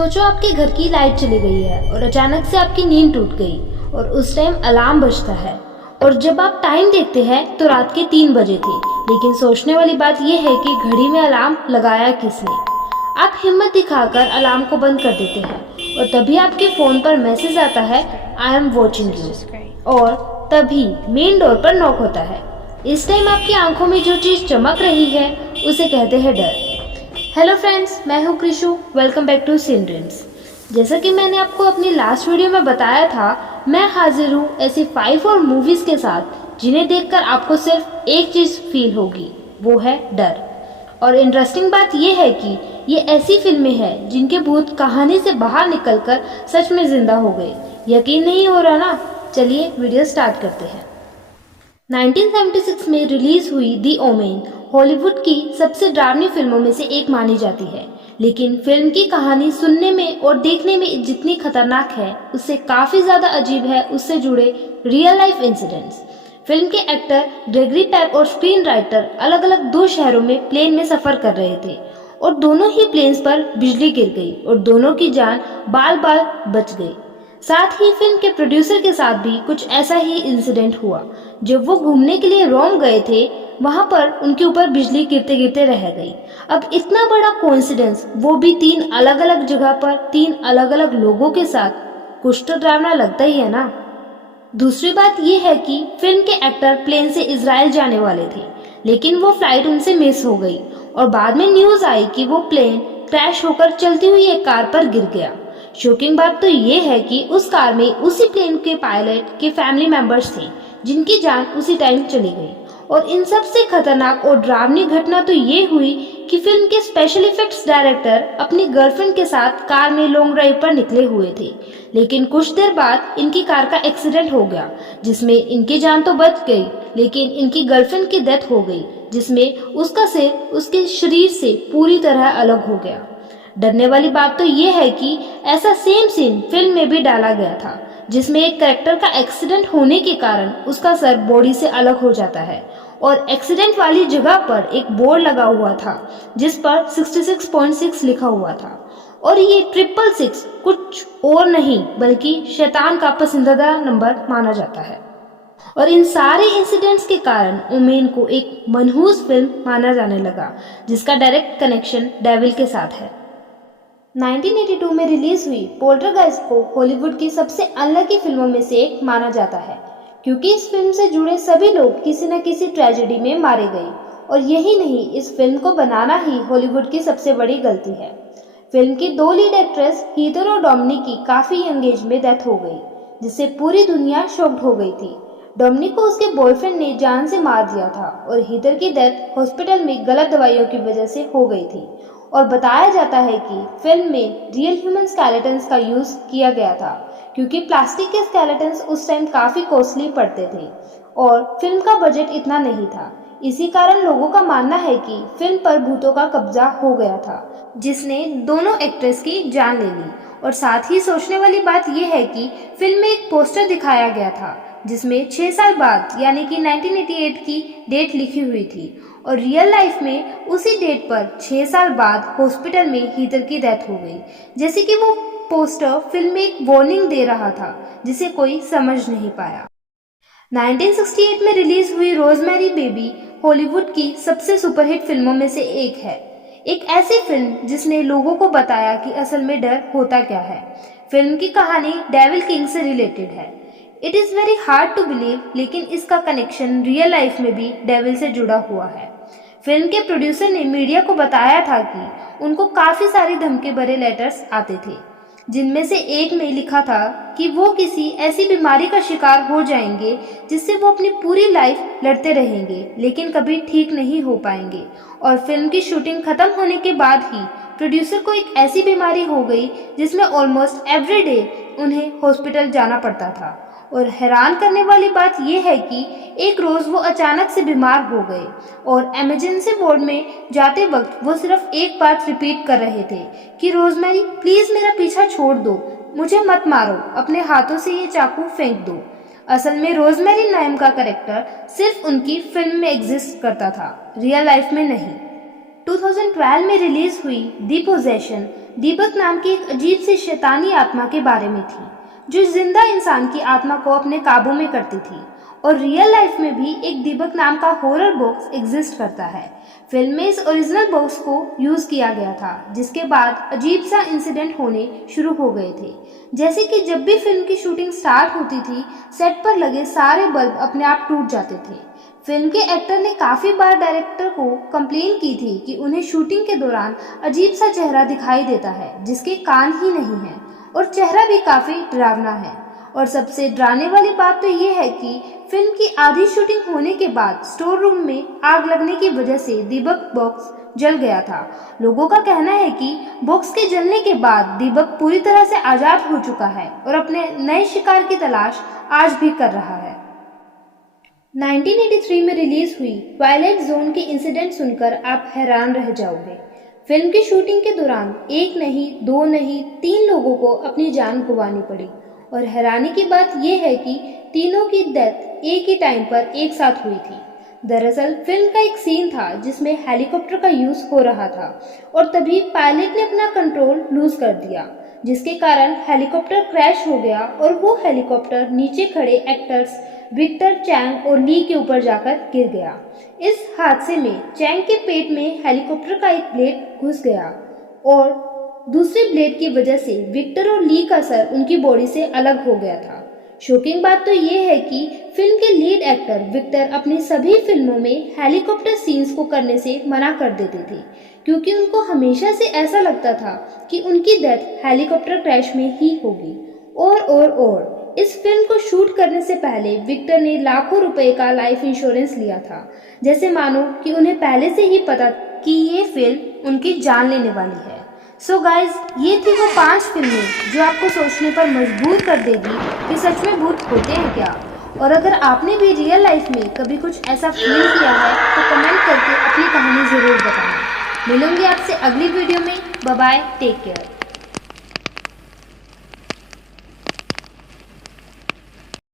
सोचो आपके घर की लाइट चली गई है और अचानक से आपकी नींद टूट गई और उस टाइम अलार्म बजता है और जब आप टाइम देखते हैं तो रात के 3 बजे थे। लेकिन सोचने वाली बात यह है कि घड़ी में अलार्म लगाया किसने। आप हिम्मत दिखाकर अलार्म को बंद कर देते हैं और तभी आपके फोन पर मैसेज आता है, आई एम वॉचिंग यू। और तभी मेन डोर पर नॉक होता है। इस टाइम आपकी आंखों में जो चीज चमक रही है उसे कहते हैं डर। हेलो फ्रेंड्स, मैं हूँ Krishu. Welcome back to seen dreams. जैसा कि मैंने आपको अपनी लास्ट वीडियो में बताया था, मैं हाजिर हूँ ऐसी 5 और मूवीज के साथ जिन्हें देखकर आपको सिर्फ एक चीज फील होगी, वो है डर। और इंटरेस्टिंग बात यह है कि ये ऐसी फिल्में हैं जिनके भूत कहानी से बाहर निकलकर सच में जिंदा हो गए। यकीन नहीं हो रहा ना? चलिए वीडियो स्टार्ट करते हैं। 1976 में रिलीज हुई दी ओमेन हॉलीवुड की सबसे डरावनी फिल्मों में से एक मानी जाती है। लेकिन फिल्म की कहानी सुनने में और देखने में जितनी खतरनाक है, उससे काफी ज्यादा अजीब है उससे जुड़े रियल लाइफ इंसिडेंट्स। फिल्म के एक्टर ग्रेगरी पेक और स्क्रीन राइटर अलग अलग 2 शहरों में प्लेन में सफर कर रहे थे और दोनों ही प्लेन्स पर बिजली गिर गई और दोनों की जान बाल बाल बच गई। साथ ही फिल्म के प्रोड्यूसर के साथ भी कुछ ऐसा ही इंसिडेंट हुआ। जब वो घूमने के लिए रोम गए थे, वहां पर उनके ऊपर बिजली गिरते गिरते रह गई। अब इतना बड़ा कोइंसिडेंस, वो भी 3 अलग अलग जगह पर 3 अलग अलग लोगों के साथ, कुछ तो डरावना लगता ही है ना। दूसरी बात यह है कि फिल्म के एक्टर प्लेन से इजराइल जाने वाले थे, लेकिन वो फ्लाइट उनसे मिस हो गई और बाद में न्यूज आई कि वो प्लेन क्रैश होकर चलती हुई एक कार पर गिर गया। शॉकिंग बात तो ये है कि उस कार में उसी प्लेन के पायलट के फैमिली मेंबर्स थे जिनकी जान उसी टाइम चली गई। और इन सबसे खतरनाक और डरावनी घटना तो ये हुई कि फिल्म के स्पेशल इफेक्ट्स डायरेक्टर अपनी गर्लफ्रेंड के साथ कार में लॉन्ग ड्राइव पर निकले हुए थे, लेकिन कुछ देर बाद इनकी कार का एक्सीडेंट हो गया जिसमें इनकी जान तो बच गई, लेकिन इनकी गर्लफ्रेंड की डेथ हो गई जिसमें उसका सिर उसके शरीर से पूरी तरह अलग हो गया। डरने वाली बात तो ये है कि ऐसा सेम सीन फिल्म में भी डाला गया था जिसमें एक कैरेक्टर का एक्सीडेंट होने के कारण उसका सर बॉडी से अलग हो जाता है और एक्सीडेंट वाली जगह पर एक बोर्ड लगा हुआ था जिस पर 66.6 लिखा हुआ था। और ये 666 कुछ और नहीं बल्कि शैतान का पसंदीदा नंबर माना जाता है। और इन सारे इंसिडेंट्स के कारण ओमेन को एक मनहूस फिल्म माना जाने लगा जिसका डायरेक्ट कनेक्शन डेविल के साथ है। 1982 में रिलीज हुई पोल्टरगाइस्ट को हॉलीवुड की सबसे अनलकी फिल्मों में से एक माना जाता है, क्योंकि इस फिल्म से जुड़े सभी लोग किसी न किसी ट्रेजेडी में मारे गए। और यही नहीं, इस फिल्म को बनाना ही हॉलीवुड की सबसे बड़ी गलती है। फिल्म की 2 लीड एक्ट्रेस हीथर और डोमिनिक की काफी यंग एज में डेथ हो गई, जिससे पूरी दुनिया शॉक्ड हो गई थी। डोमिनिक को उसके बॉयफ्रेंड ने जान से मार दिया था और हीथर की डेथ हॉस्पिटल में गलत दवाइयों की वजह से हो गई थी। और बताया जाता है कि फिल्म में रियल ह्यूमन स्केलेटन्स का यूज किया गया था, क्योंकि प्लास्टिक के स्केलेटन्स उस टाइम काफी कॉस्टली पड़ते थे और फिल्म का बजट इतना नहीं था। इसी कारण लोगों का मानना है कि फिल्म पर भूतों का कब्जा हो गया था, जिसने दोनों एक्ट्रेस की जान ले ली। और साथ ही सोचने वाली बात यह है कि फिल्म में एक पोस्टर दिखाया गया था जिसमें 6 साल बाद यानी कि 1988 की डेट लिखी हुई थी और रियल लाइफ में उसी डेट पर 6 साल बाद हॉस्पिटल में हीथर की डेथ हो गई। जैसे कि वो पोस्टर फिल्म में एक वार्निंग दे रहा था जिसे कोई समझ नहीं पाया। 1968 में रिलीज हुई रोजमेरी बेबी हॉलीवुड की सबसे सुपरहिट फिल्मों में से एक है। एक ऐसी फिल्म जिसने लोगों को बताया कि असल में डर होता क्या है। फिल्म की कहानी डेविल किंग से रिलेटेड है। It is very hard to believe, लेकिन इसका कनेक्शन रियल लाइफ में भी डेविल से जुड़ा हुआ है। फिल्म के प्रोड्यूसर ने मीडिया को बताया था कि उनको काफ़ी सारी धमकी भरे लेटर्स आते थे, जिनमें से एक में लिखा था कि वो किसी ऐसी बीमारी का शिकार हो जाएंगे जिससे वो अपनी पूरी लाइफ लड़ते रहेंगे लेकिन कभी ठीक नहीं हो पाएंगे। और फिल्म की शूटिंग खत्म होने के बाद ही प्रोड्यूसर को एक ऐसी बीमारी हो गई जिसमें ऑलमोस्ट एवरी डे उन्हें हॉस्पिटल जाना पड़ता था। और हैरान करने वाली बात यह है कि एक रोज वो अचानक से बीमार हो गए और इमरजेंसी वार्ड में जाते वक्त वो सिर्फ एक बात रिपीट कर रहे थे कि रोजमेरी प्लीज मेरा पीछा छोड़ दो, मुझे मत मारो, अपने हाथों से ये चाकू फेंक दो। असल में रोजमेरी नाम का कैरेक्टर सिर्फ उनकी फिल्म में एग्जिस्ट करता था, रियल लाइफ में नहीं। 2012 में रिलीज हुई दी पोजेशन दीपक नाम की एक अजीब सी शैतानी आत्मा के बारे में थी जो जिंदा इंसान की आत्मा को अपने काबू में करती थी। और रियल लाइफ में भी एक दीपक नाम का हॉरर बॉक्स एग्जिस्ट करता है। फिल्म में इस ओरिजिनल बॉक्स को यूज किया गया था, जिसके बाद अजीब सा इंसिडेंट होने शुरू हो गए थे। जैसे कि जब भी फिल्म की शूटिंग स्टार्ट होती थी, सेट पर लगे सारे बल्ब अपने आप टूट जाते थे। फिल्म के एक्टर ने काफी बार डायरेक्टर को कंप्लेन की थी कि उन्हें शूटिंग के दौरान अजीब सा चेहरा दिखाई देता है जिसके कान ही नहीं है और चेहरा भी काफी डरावना है। और सबसे डराने वाली बात तो ये है कि फिल्म की आधी शूटिंग होने के बाद स्टोर रूम में आग लगने की वजह से दीपक बॉक्स जल गया था। लोगों का कहना है कि बॉक्स के जलने के बाद दीपक पूरी तरह से आजाद हो चुका है और अपने नए शिकार की तलाश आज भी कर रहा है। 1983 में रिलीज हुई ट्वाइलाइट जोन के इंसिडेंट सुनकर आप हैरान रह जाओगे। फिल्म की शूटिंग के दौरान एक नहीं, दो नहीं, 3 लोगों को अपनी जान गंवानी पड़ी। और हैरानी की बात यह है कि तीनों की डेथ एक ही टाइम पर एक साथ हुई थी। दरअसल फिल्म का एक सीन था जिसमें हेलीकॉप्टर का यूज हो रहा था और तभी पायलट ने अपना कंट्रोल लूज कर दिया, जिसके कारण हेलीकॉप्टर क्रैश हो गया और वो हेलीकॉप्टर नीचे खड़े एक्टर्स विक्टर, चैंग और ली के ऊपर जाकर गिर गया। इस हादसे में चैंग के पेट में हेलीकॉप्टर का एक ब्लेड घुस गया और दूसरे ब्लेड की वजह से विक्टर और ली का सर उनकी बॉडी से अलग हो गया था। शॉकिंग बात तो ये है कि फिल्म के लीड एक्टर विक्टर अपनी सभी फिल्मों में हेलीकॉप्टर सीन्स को करने से मना कर देते थे, क्योंकि उनको हमेशा से ऐसा लगता था कि उनकी डेथ हेलीकॉप्टर क्रैश में ही होगी। और इस फिल्म को शूट करने से पहले विक्टर ने लाखों रुपए का लाइफ इंश्योरेंस लिया था, जैसे मानो कि उन्हें पहले से ही पता कि ये फिल्म उनकी जान लेने वाली है। सो गाइज, ये थी वो 5 फिल्में जो आपको सोचने पर मजबूर कर देगी कि सच में भूत होते हैं क्या। और अगर आपने भी रियल लाइफ में कभी कुछ ऐसा फील किया है तो कमेंट करके अपनी कहानी ज़रूर बताना। मिलूंगी आपसे अगली वीडियो में। Bye bye, take care.